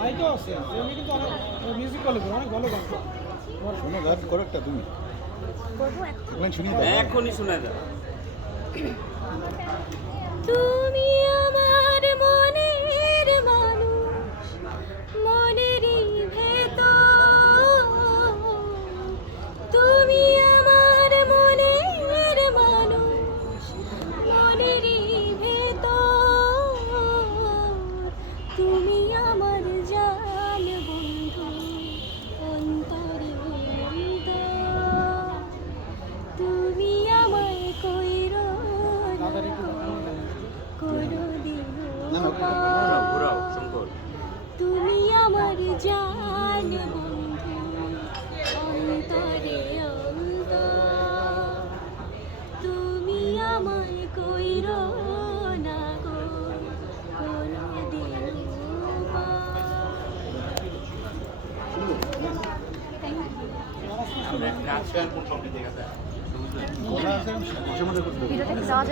মাইকও আছে, এমনি কিন্তু অনেক মিউজিক ভালো করে, অনেক ভালো গান করে। শোনো গান করো একটা তুমি গান শুনিয়ে দাও এখনই শোনা যায়। তুমি আমার মনের মানুষ, মনেরই ভেতর। তুমি আমার মনের মানুষ, মনেরই ভেতর। তুমি আমার জান বন্ধু, অন্তরে অন্তর। তুমি আমায় কইরো না কোনদিন ঘোরাও ঘোরাও শঙ্কর। তুমি আমার জান বন্ধু, অন্তরে অন্তর। তুমি আমায় কইরো না গো কোনদিন গাছ গান কোন সঙ্গে দেখা যায়? বলা আছে আমি মাঝে মাঝে করতে ভিডিওটা কি দেওয়া যাবে?